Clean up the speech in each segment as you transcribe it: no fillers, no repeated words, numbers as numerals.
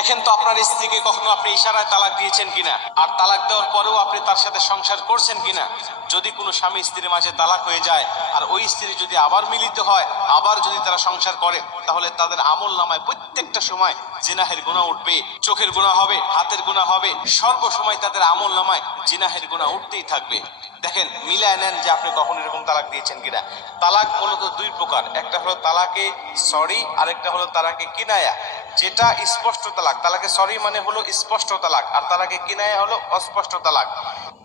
দেখেন তো আপনার স্ত্রীকে কখনো আপনি ইশারায় তালাক দিয়েছেন কিনা, আর তালাক দেওয়ার পরেও আপনি তার সাথে সংসার করছেন কিনা। যদি কোনো স্বামী স্ত্রীর মাঝে তালাক হয়ে যায় আর ওই স্ত্রী যদি আবার মিলিত হয়, আবার যদি তারা সংসার করে, তাহলে তাদের আমল নামায় প্রত্যেকটা সময় জিনাহের গুনাহ উঠবে, চোখের গুনাহ হবে, হাতের গুনাহ হবে, সর্বসময় তাদের আমল নামায় জিনাহের গুনাহ উঠতেই থাকবে। দেখেন, মিলায় নেন যে আপনি কখন এরকম তালাক দিয়েছেন কিনা। তালাক মূলত দুই প্রকার, একটা হলো তালাকে সরি, আরেকটা হলো তালাকে কিনায়া। যেটা স্পষ্ট তালাক, তালাকে সরি মানে হলো স্পষ্ট তালাক, আর তালাকে কিনায়া হলো অস্পষ্ট তালাক।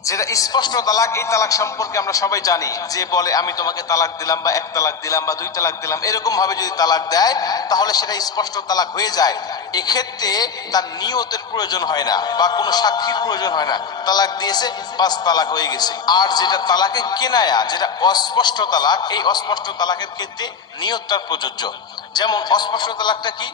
যেটা স্পষ্ট তালাক, এই তালাক সম্পর্কে আমরা সবাই জানি, যে বলে আমি তোমাকে তালাক দিলাম বা এক তালাক দিলাম বা দুই তালাক দিলাম, এরকম ভাবে যদি তালাক দেয় তাহলে সেটা স্পষ্ট তালাক হয়ে যায়। এক্ষেত্রে তার নিয়তের প্রয়োজন হয় না বা কোনো সাক্ষীর প্রয়োজন হয় না, তালাক দিয়েছে বাস তালাক হয়ে গেছে। আর যেটা তালাকে কেনায়া, যেটা অস্পষ্ট তালাক, এই অস্পষ্ট তালাকের ক্ষেত্রে নিয়তটার প্রযোজ্য। যেমন অস্পষ্ট তালাকটা কি,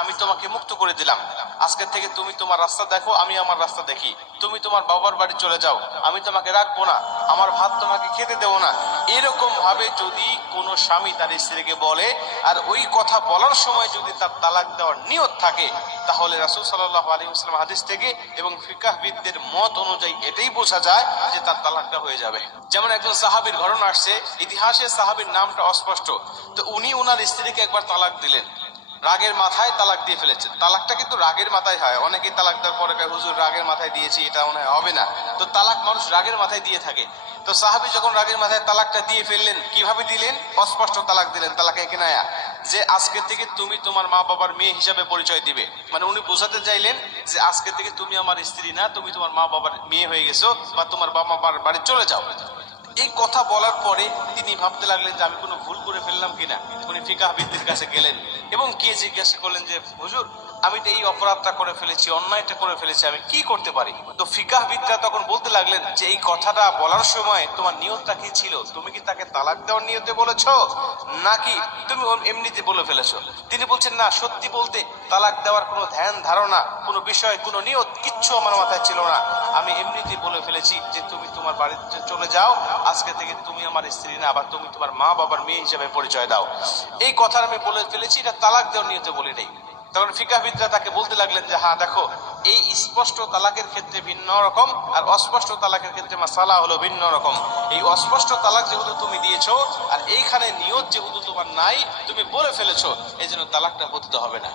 আমি তোমাকে মুক্ত করে দিলাম, আজকে থেকে তুমি তোমার রাস্তা দেখো, আমি আমার রাস্তা দেখি, তুমি তোমার বাবার বাড়ি চলে যাও, আমি তোমাকে রাখবো না, আমার ভাত তোমাকে খেতে দেবো না। এরকম ভাবে যদি কোনো স্বামী তার স্ত্রীকে বলে, আর ওই কথা বলার সময় যদি তার তালাক দেওয়ার নিয়ত থাকে, তাহলে রাসূল সাল্লাল্লাহু আলাইহি ওয়াসাল্লাম হাদিস থেকে এবং ফিকাহবিদদের মত অনুযায়ী এটাই বোঝা যায় যে তার তালাকটা হয়ে যাবে। যেমন একজন সাহাবীর ঘটনা আসছে, ইতিহাসে সাহাবীর নামটা অস্পষ্ট, তো উনি ওনার স্ত্রীকে একবার তালাক দিলেন, রাগের মাথায় তালাক দিয়ে ফেলেছেন। তালাকটা কিন্তু রাগের মাথায় হয়, অনেকেই তালাক দেওয়ার পরে হুজুর রাগের মাথায় দিয়েছি, এটা মনে হবে না। তো তালাক মানুষ রাগের মাথায় দিয়ে থাকে। তো সাহাবী যখন রাগের মাথায় তালাকটা দিয়ে ফেললেন, কিভাবে দিলেন? অস্পষ্ট তালাক দিলেন, তালাকে কিনায়া, যে আজকে থেকে তুমি তোমার মা বাবার মেয়ে হিসাবে পরিচয় দিবে। মানে উনি বোঝাতে চাইলেন যে আজকে থেকে তুমি আমার স্ত্রী না, তুমি তোমার মা বাবার মেয়ে হয়ে গেছো, বা তোমার বাবা মার বাড়ি চলে যাও। এই কথা বলার পরে তিনি ভাবতে লাগলেন যে আমি কোনো ভুল করে ফেললাম কিনা। উনি ফিকাহবিদদের কাছে গেলেন এবং গিয়ে জিজ্ঞাসা করলেন যে হুজুর, আমি তো এই অপরাধটা করে ফেলেছি, অন্যায়টা করে ফেলেছি, আমি কি করতে পারি? তো ফিকাহবিদরা তখন বলতে লাগলেন যে এই কথাটা বলার সময় তোমার নিয়তটা কি ছিল? তুমি কি তাকে তালাক দেওয়ার নিয়তে বলেছো, নাকি তুমি এমনিতে বলে ফেলেছো? তিনি বলছেন না, সত্যি বলতে তালাক দেওয়ার কোনো ধ্যান ধারণা, কোনো বিষয়, কোনো নিয়ত কিচ্ছু আমার মাথায় ছিল না, আমি এমনিতে বলে ফেলেছি যে তুমি তোমার বাড়িতে চলে যাও, আজকে থেকে তুমি আমার স্ত্রী না, আবার তুমি তোমার মা বাবার মেয়ে হিসেবে পরিচয় দাও। এই কথা আমি বলে ফেলেছি, এটা তালাক দেওয়ার নিয়তে বলি নাই। তখন ফিকাহবিদরা তাকে বলতে লাগলেন যে হ্যাঁ দেখো, এই স্পষ্ট তালাকের ক্ষেত্রে ভিন্ন রকম, আর অস্পষ্ট তালাকের ক্ষেত্রে মাসালা হলো ভিন্ন রকম। এই অস্পষ্ট তালাক যেহেতু তুমি দিয়েছো, আর এইখানে নিয়ত যেহেতু তোমার নাই, তুমি বলে ফেলেছো, এই জন্য তালাকটা পতিত হবে না।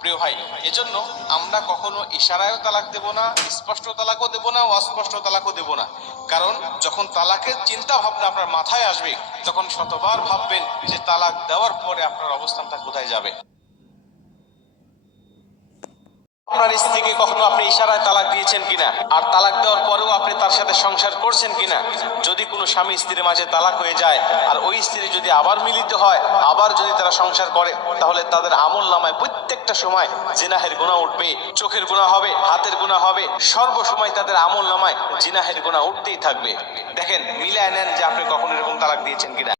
প্রিয় ভাই, এজন্য আমরা কখনো ইশারায়ও তালাক দেব না, স্পষ্ট তালাকও দেব না, অস্পষ্ট তালাকও দেব না। কারণ যখন তালাকের চিন্তা ভাবনা আপনার মাথায় আসবে, তখন শতবার ভাববেন যে তালাক দেওয়ার পরে আপনার অবস্থানটা কোথায় যাবে। আপনার স্ত্রীকে কখনো আপনি ইশারায় তালাক দিয়েছেন কিনা, আর তালাক দেওয়ার পরেও আপনি তার সাথে সংসার করছেন কিনা। যদি কোনো স্বামী স্ত্রীর মাঝে তালাক হয়ে যায় আর ওই স্ত্রী যদি আবার মিলিত হয়, আবার যদি তারা সংসার করে, তাহলে তাদের আমল নামায় প্রত্যেকটা সময় জিনাহের গুনাহ উঠবে, চোখের গুনাহ হবে, হাতের গুনাহ হবে, সর্বসময় তাদের আমল নামায় জিনাহের গুনাহ উঠতেই থাকবে। দেখেন, মিলায় নেন যে আপনি কখন এরকম তালাক দিয়েছেন কিনা।